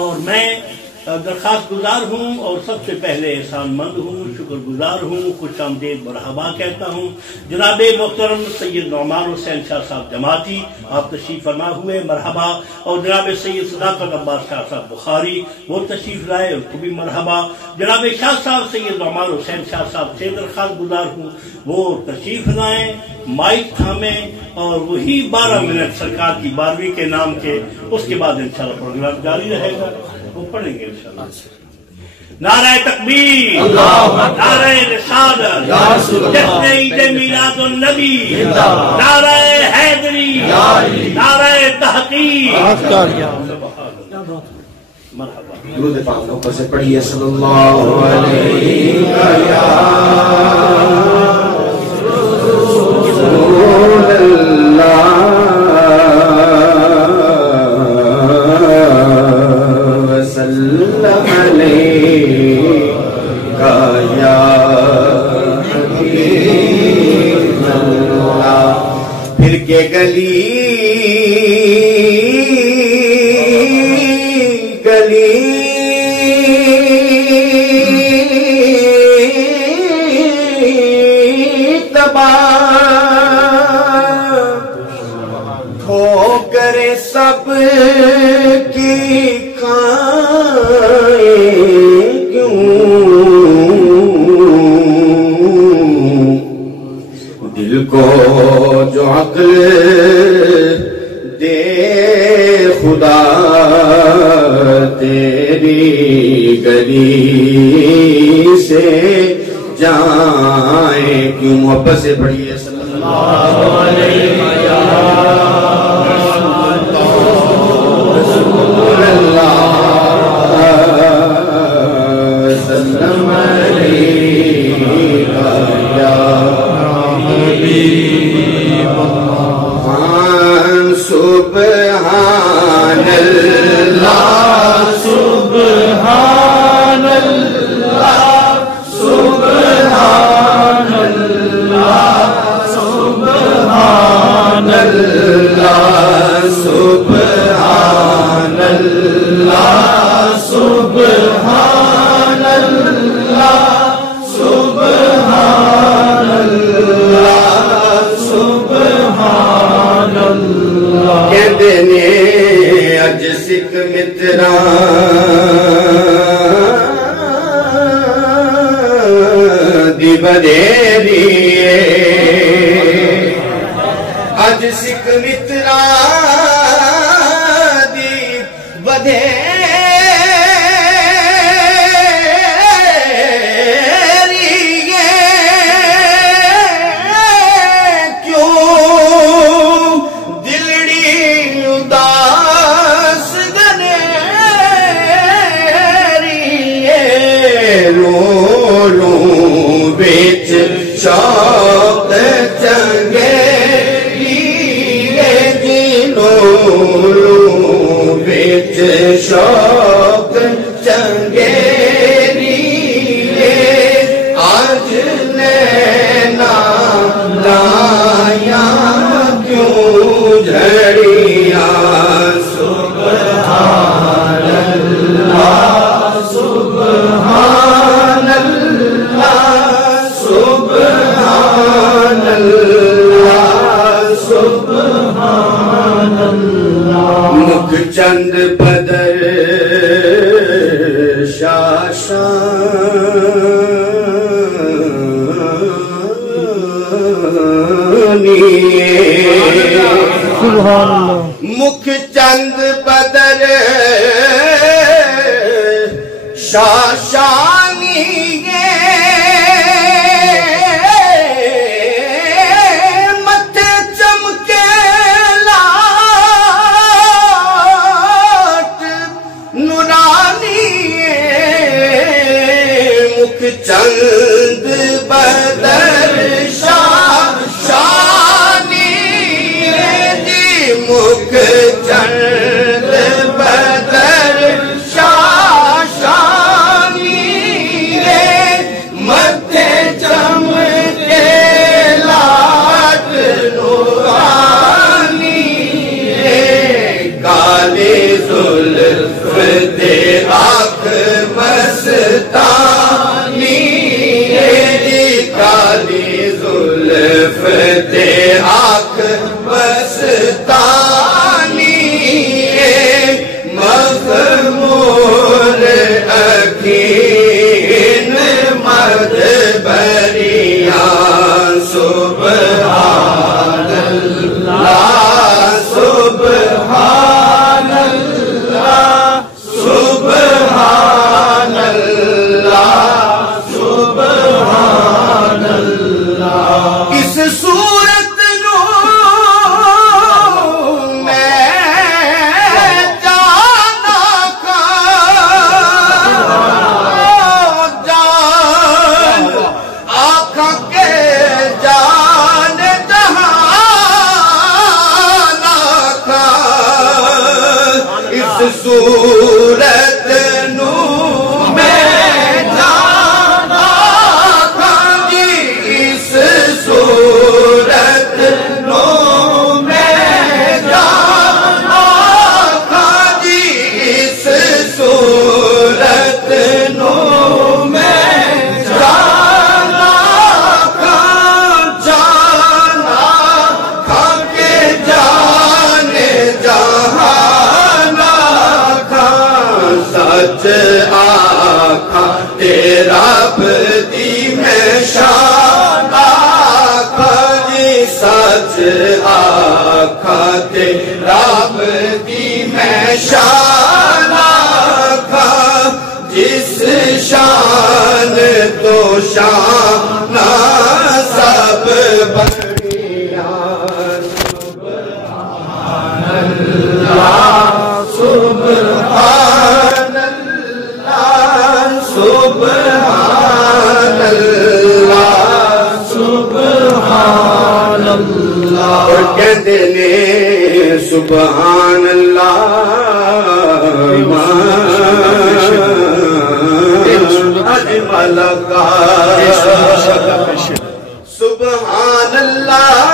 اور میں درخواست گزار ہوں اور سب سے پہلے احسان مند ہوں، شکر گزار ہوں، خوش آمدید مرحبا کہتا ہوں جناب محترم سید نعمان حسین شاہ صاحب جماعتی، آپ تشریف فرما ہوئے، مرحبا۔ اور جناب سید صداقت عباس شاہ صاحب بخاری وہ تشریف لائے، ان کو بھی مرحبا۔ جناب شاہ صاحب سید نعمان حسین شاہ صاحب سے درخواست گزار ہوں وہ تشریف لائیں، مائک تھامیں اور وہی 12 منٹ سرکار کی 12ویں کے نام کے، اس کے بعد انشاءاللہ پروگرام جاری رہے گا، وہ پڑھیں گے انشاءاللہ۔ نعرہ تکبیر، نعرہ رسالت، جشن عید میلاد النبی، نعرہ حیدری، نعرہ تحقیق، مرحبا۔ درود پاک اوپر سے پڑھیے صلی اللہ علیہ رسول اللہ وسلم علیہ یا حبیب اللہ۔ پھر کے گلی سب کی کھائیں کیوں، دل کو جو عقل دے خدا تیری گلی سے جائیں کیوں۔ محبت سے پڑھیے صلی اللہ علیہ سبحان اللہ سبحان اللہ سبحان اللہ سبحان اللہ سبحان اللہ سبحان اللہ سبحان اللہ سبحان اللہ۔ کہتے نے اج سکھ متراں دی بدھیری، اج سکھ متراں دی بدھیری شوق چنگیری جنوں بچ شوق چنگیری آج نینا لایا کیوں جھڑیاں۔ سبحان اللہ سبحان اللہ سبحان اللہ سبحان اللہ۔ مکھ چند بدر شاشانی، سبحان اللہ۔ مکھ چند بدر شاشانی چند بدر شاشانی جی، مکھ چند بدر شاشانی متھے چمکے لاٹ نورانی، کالے زلف آنکھ مستانی کالی زلف تے آنکھ مستانی مغمور اکین مدبریاں سبحان اللہ سبحان اللہ سبحان اللہ سبحان اللہ اس صورت نو میں جانا کا جان آنکھوں کے جان جہانا کا اس صورت نو میں جانا کا جی اس صورت نو میں جانا کا جی اس صورت نو میں جانا کا جانا کا کے جانے جہانا کا سچ آکھا تیرا بدی میں شان آکھا جی سچ آکھا تیرا بدی میں شان آکھا جس شان تو شان سب بڑیاں سبحان اللہ سبحان اللہ سبحان اللہ سبحان اللہ اور کہتے نے سبحان اللہ اجمل کا سبحان اللہ